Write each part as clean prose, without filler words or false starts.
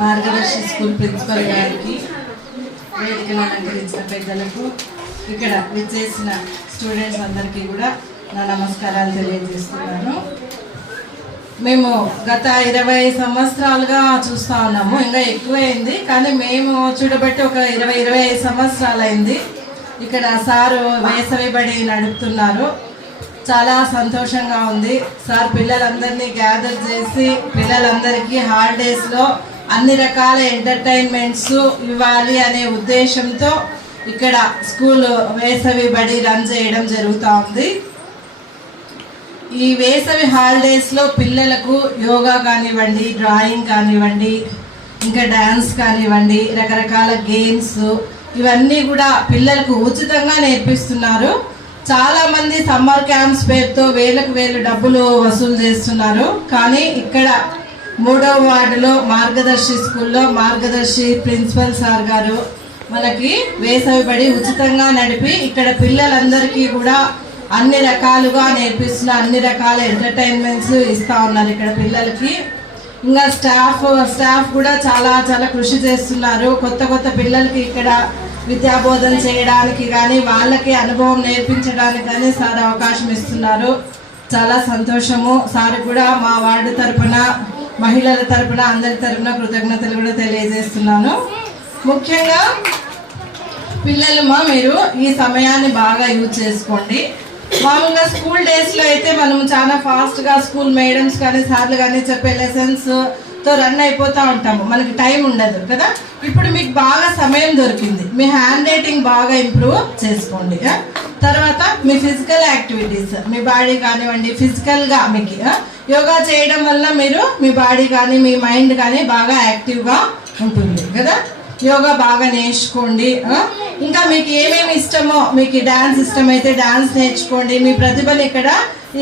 మార్గదర్శి school principal గారికి, వేదికను అలంకరించిన పెద్దలకు, ఇక్కడ విచ్చేసిన స్టూడెంట్స్ అందరికీ కూడా నా నమస్కారాలు తెలియజేస్తున్నాను. మేము గత 20 సంవత్సరాలుగా చూస్తూ ఉన్నాము, ఇంకా ఎక్కువైంది, కానీ మేము చూడబట్టి ఒక 20-25 సంవత్సరాలు అయింది. ఇక్కడ సారు వేసవి బడి నడుపుతున్నారు. చాలా సంతోషంగా ఉంది. సార్ పిల్లలందరినీ గ్యాదర్ చేసి పిల్లలందరికీ హాలిడేస్లో అన్ని రకాల ఎంటర్టైన్మెంట్స్ ఇవ్వాలి అనే ఉద్దేశంతో ఇక్కడ స్కూల్ వేసవి బడి రన్ చేయడం జరుగుతూ ఉంది. ఈ వేసవి హాలిడేస్లో పిల్లలకు యోగా కానివ్వండి, డ్రాయింగ్ కానివ్వండి, ఇంకా డ్యాన్స్ కానివ్వండి, రకరకాల గేమ్స్ ఇవన్నీ కూడా పిల్లలకు ఉచితంగా నేర్పిస్తున్నారు. చాలామంది సమ్మర్ క్యాంప్స్ పేరుతో వేలకు వేలు డబ్బులు వసూలు చేస్తున్నారు. కానీ ఇక్కడ 3వ వార్డులో మార్గదర్శి స్కూల్లో మార్గదర్శి ప్రిన్సిపల్ సార్ గారు మనకి వేసవి బడి ఉచితంగా నడిపి ఇక్కడ పిల్లలందరికీ కూడా అన్ని రకాలుగా నేర్పిస్తున్న అన్ని రకాల ఎంటర్టైన్మెంట్స్ ఇస్తూ ఉన్నారు ఇక్కడ పిల్లలకి. ఇంకా స్టాఫ్ కూడా చాలా కృషి చేస్తున్నారు. కొత్త పిల్లలకి ఇక్కడ విద్యాబోధన చేయడానికి కానీ వాళ్ళకి అనుభవం నేర్పించడానికి కానీ సార్ అవకాశం ఇస్తున్నారు. చాలా సంతోషము. సార్ కూడా మా వార్డు తరపున, మహిళల తరపున, అందరి తరపున కృతజ్ఞతలు కూడా తెలియజేస్తున్నాను. ముఖ్యంగా పిల్లలు మీరు ఈ సమయాన్ని బాగా యూజ్ చేసుకోండి. మామూలుగా స్కూల్ డేస్లో అయితే మనం చాలా ఫాస్ట్గా స్కూల్ మేడమ్స్ కానీ సార్లు కానీ చెప్పే లెసన్స్తో రన్ అయిపోతూ ఉంటాము, మనకి టైం ఉండదు కదా. ఇప్పుడు మీకు బాగా సమయం దొరికింది, మీ హ్యాండ్ రైటింగ్ బాగా ఇంప్రూవ్ చేసుకోండి. తర్వాత మీ ఫిజికల్ యాక్టివిటీస్, మీ బాడీ కానివ్వండి, ఫిజికల్గా మీకు యోగా చేయడం వల్ల మీరు మీ బాడీ కానీ మీ మైండ్ కానీ బాగా యాక్టివ్గా ఉంటుంది కదా. యోగా బాగా నేర్చుకోండి. ఇంకా మీకు ఏమేమి ఇష్టమో, మీకు డ్యాన్స్ ఇష్టమైతే డ్యాన్స్ నేర్చుకోండి. మీ ప్రతిభను ఇక్కడ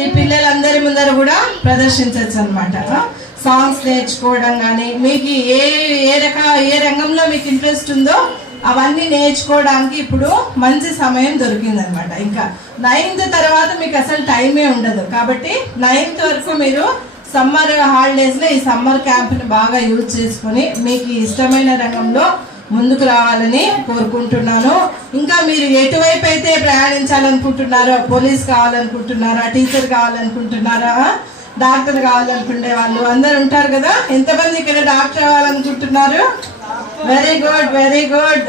ఈ పిల్లలందరి ముందర కూడా ప్రదర్శించవచ్చు అనమాట. సాంగ్స్ నేర్చుకోవడం కానీ, మీకు ఏ రంగంలో మీకు ఇంట్రెస్ట్ ఉందో అవన్నీ నేర్చుకోవడానికి ఇప్పుడు మంచి సమయం దొరికిందనమాట. ఇంకా 9th తర్వాత మీకు అసలు టైమే ఉండదు. కాబట్టి 9th వరకు మీరు సమ్మర్ హాలిడేస్లో ఈ సమ్మర్ క్యాంప్ని బాగా యూజ్ చేసుకొని మీకు ఇష్టమైన రంగంలో ముందుకు రావాలని కోరుకుంటున్నాను. ఇంకా మీరు ఎటువైపు అయితే ప్రయాణించాలనుకుంటున్నారో, పోలీస్ కావాలనుకుంటున్నారా, టీచర్ కావాలనుకుంటున్నారా, డాక్టర్ కావాలనుకునే వాళ్ళు అందరు ఉంటారు కదా. ఎంతమంది ఇక్కడ డాక్టర్ అవ్వాలనుకుంటున్నారు? Very good.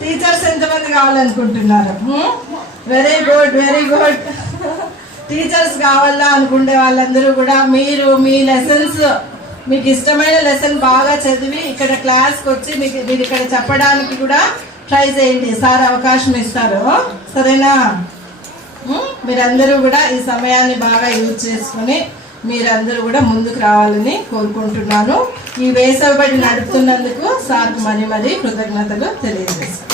టీచర్స్ ఎంతమంది కావాలనుకుంటున్నారు? Very good. టీచర్స్ కావాలా అనుకునే వాళ్ళందరూ కూడా మీరు మీ లెసన్స్, మీకు ఇష్టమైన లెసన్ బాగా చదివి ఇక్కడ క్లాస్కి వచ్చి మీరు ఇక్కడ చెప్పడానికి కూడా ట్రై చేయండి. సార్ అవకాశం ఇస్తారు, సరేనా? మీరందరూ కూడా ఈ సమయాన్ని బాగా యూజ్ చేసుకుని మీరందరూ కూడా ముందుకు రావాలని కోరుకుంటున్నాను. ఈ వేసవి బడి నడుపుతున్నందుకు సార్కు మరీ కృతజ్ఞతలు తెలియజేస్తాను.